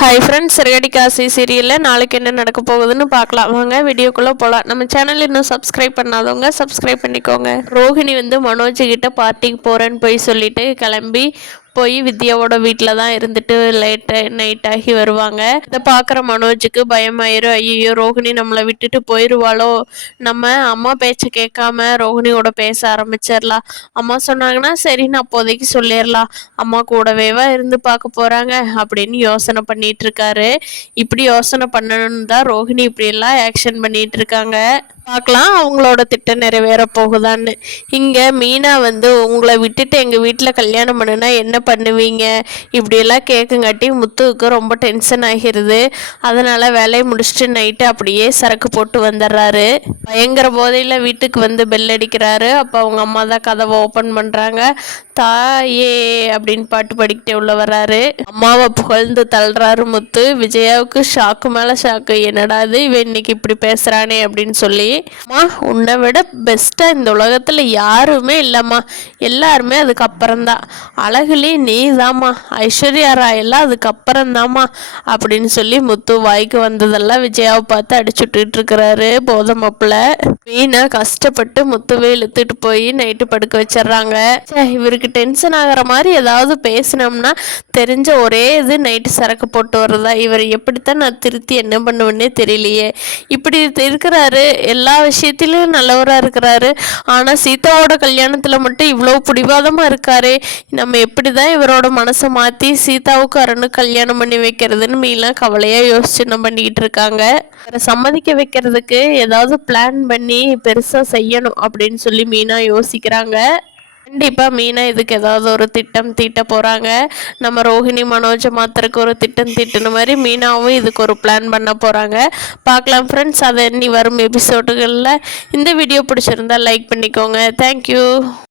Hi friends, சிறகடி Kashi சீரியலில் நாளைக்கு என்ன நடக்க போகுதுன்னு பார்க்கலாம் வாங்க. வீடியோக்குள்ளே போகலாம். நம்ம சேனல் இன்னும் சப்ஸ்கிரைப் பண்ணாதவங்க சப்ஸ்கிரைப் பண்ணிக்கோங்க. ரோஹிணி வந்து மனோஜ் கிட்ட பார்ட்டிக்கு போகிறேன்னு போய் சொல்லிட்டு கிளம்பி போய் வித்யாவோட வீட்டில் தான் இருந்துட்டு நைட் ஆகி வருவாங்க. இதை பார்க்குற மனோஜுக்கு பயமாயிரும். ஐயோ, ரோஹிணி நம்மளை விட்டுட்டு போயிடுவாளோ, நம்ம அம்மா பேச்சை கேட்காம ரோஹிணியோட பேச ஆரம்பிச்சிடலாம். அம்மா சொன்னாங்கன்னா சரின்னு அப்போதைக்கு சொல்லிடலாம். அம்மா கூடவேவா இருந்து பார்க்க போகிறாங்க அப்படின்னு யோசனை பண்ணிட்டு இருக்காரு. இப்படி யோசனை பண்ணணும்னு தான் ரோஹிணி இப்படியெல்லாம் ஆக்ஷன் பண்ணிட்டு இருக்காங்க. பார்க்கலாம் அவங்களோட திட்டம் நிறைவேற போகுதான்னு. இங்கே மீனா வந்து உங்களை விட்டுட்டு எங்கள் வீட்டில் கல்யாணம் பண்ணுனா என்ன பண்ணுவீங்க இப்படியெல்லாம் கேட்குங்காட்டி முத்துவுக்கு ரொம்ப டென்ஷன் ஆகிருது. அதனால் வேலையை முடிச்சுட்டு நைட்டு அப்படியே சரக்கு போட்டு வந்துடுறாரு. பயங்கர போதையில் வீட்டுக்கு வந்து பெல் அடிக்கிறாரு. அப்போ அவங்க அம்மா தான் கதவை ஓப்பன் பண்ணுறாங்க. தாயே அப்படின்னு பாட்டு படிக்கிட்டே உள்ள வர்றாரு. அம்மாவை புகழ்ந்து தள்ளுறாரு முத்து. விஜயாவுக்கு ஷாக்கு மேலே ஷாக்கு. என்னடா இது இவன் இன்னைக்கு இப்படி பேசுகிறானே அப்படின்னு சொல்லி, அம்மா உன்னை விட பெஸ்ட்டாக இந்த உலகத்தில் யாருமே இல்லைம்மா, எல்லாருமே அதுக்கப்புறம்தான், அழகுலே நீ தாம்மா, ஐஸ்வர்யா ராய் எல்லாம் அதுக்கப்புறம்தாம்மா அப்படின்னு சொல்லி முத்து வாய்க்கு வந்ததெல்லாம் விஜயாவை பார்த்து அடிச்சுட்டு இருக்கிறாரு போதை மாப்பிள்ள. மீனா கஷ்டப்பட்டு முத்துவே இழுத்துட்டு போய் நைட்டு படுக்க வச்சிடுறாங்க. இவருக்கு டென்ஷன் ஆகிற மாதிரி ஏதாவது பேசினோம்னா தெரிஞ்ச ஒரே இது நைட்டு சரக்கு போட்டு வர்றதா. இவர் எப்படித்தான் நான் திருத்தி என்ன பண்ணுவேன்னே தெரியலையே. இப்படி இருக்கிறாரு, எல்லா விஷயத்திலும் நல்லவராக இருக்கிறாரு. ஆனால் சீதாவோட கல்யாணத்தில் மட்டும் இவ்வளோ பிடிவாதமாக இருக்காரு. நம்ம எப்படி தான் இவரோட மனசை மாற்றி சீதாவுக்கு அருணு கல்யாணம் பண்ணி வைக்கிறதுன்னு மீலாம் கவலையாக யோசிச்சு என்ன பண்ணிக்கிட்டு இருக்காங்க. சம்மதிக்க வைக்கிறதுக்கு ஏதாவது பிளான் பண்ணி பெருசாக செய்யணும் அப்படின்னு சொல்லி மீனா யோசிக்கிறாங்க. கண்டிப்பாக மீனா இதுக்கு ஏதாவது ஒரு திட்டம் தீட்ட போகிறாங்க. நம்ம ரோஹிணி மனோஜை மாத்திரக்கு ஒரு திட்டம் தீட்டின மாதிரி மீனாவும் இதுக்கு ஒரு பிளான் பண்ண போகிறாங்க. பார்க்கலாம் ஃப்ரெண்ட்ஸ், அதை இனி வரும் எபிசோடுகளில். இந்த வீடியோ பிடிச்சிருந்தா லைக் பண்ணிக்கோங்க. தேங்க்யூ.